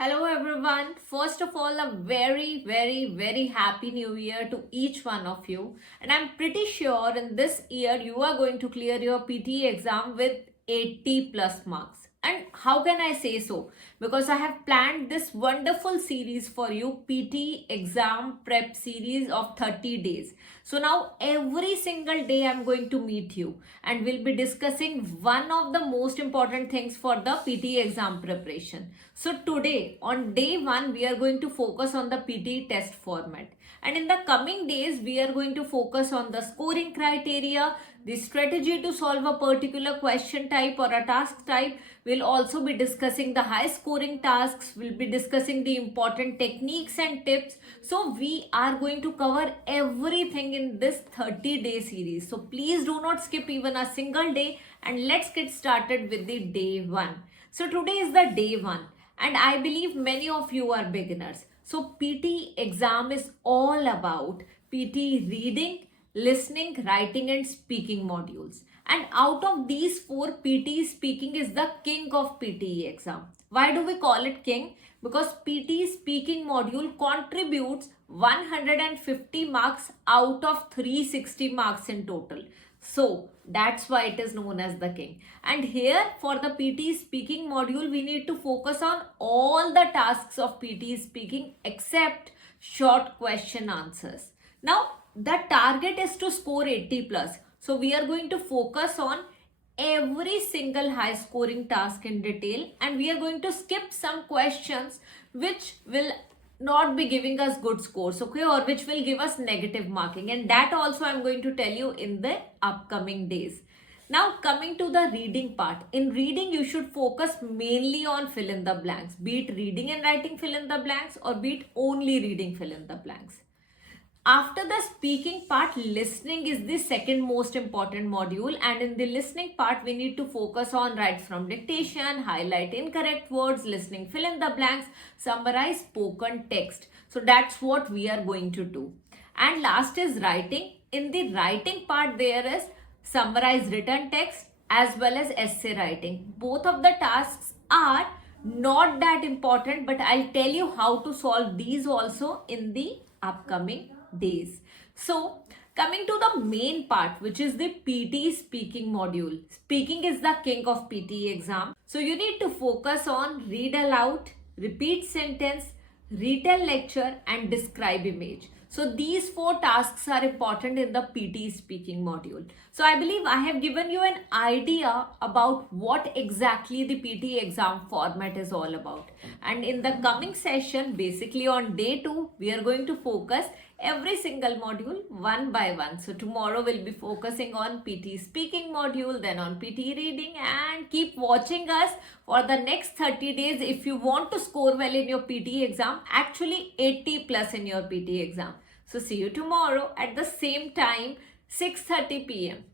Hello everyone. First of all, a very happy new year to each one of you. And I'm pretty sure in this year you are going to clear your PTE exam with 80 plus marks. And how can I say so? Because I have planned this wonderful series for you, PTE Exam Prep series of 30 days. So now every single day I'm going to meet you and we'll be discussing one of the most important things for the PTE exam preparation. So today on day 1 we are going to focus on the PTE test format. And in the coming days, we are going to focus on the scoring criteria, the strategy to solve a particular question type or a task type. We'll also be discussing the high scoring tasks. We'll be discussing the important techniques and tips. So we are going to cover everything in this 30-day series. So please do not skip even a single day and let's get started with the day 1. So today is the day 1 and I believe many of you are beginners. So PTE exam is all about PTE reading, listening, writing and speaking modules. And out of these 4, PTE speaking is the king of PTE exam. Why do we call it king? Because PTE speaking module contributes 150 marks out of 360 marks in total. So that's why it is known as the king. And here for the PTE speaking module, we need to focus on all the tasks of PTE speaking except short question answers. Now the target is to score 80 plus. So we are going to focus on every single high scoring task in detail and we are going to skip some questions which will not be giving us good scores, okay, or which will give us negative marking, and that also I'm going to tell you in the upcoming days. Now coming to the reading part. In reading you should focus mainly on fill in the blanks, be it reading and writing fill in the blanks or be it only reading fill in the blanks. After the speaking part, listening is the second most important module, and in the listening part we need to focus on write from dictation, highlight incorrect words, listening fill in the blanks, summarize spoken text. So that's what we are going to do. And last is writing. In the writing part there is summarize written text as well as essay writing. Both of the tasks are not that important, but I'll tell you how to solve these also in the upcoming days. So coming to the main part, which is the PTE speaking module. Speaking is the king of PTE exam. So you need to focus on read aloud, repeat sentence, retell lecture and describe image. So these 4 tasks are important in the PTE speaking module. So I believe I have given you an idea about what exactly the PTE exam format is all about. And in the coming session, basically on day 2, we are going to focus every single module one by one. So tomorrow we'll be focusing on PTE speaking module, then on PTE reading, and keep watching us for the next 30 days if you want to score well in your PTE exam, actually 80 plus in your PTE exam. So see you tomorrow at the same time, 6:30 p.m.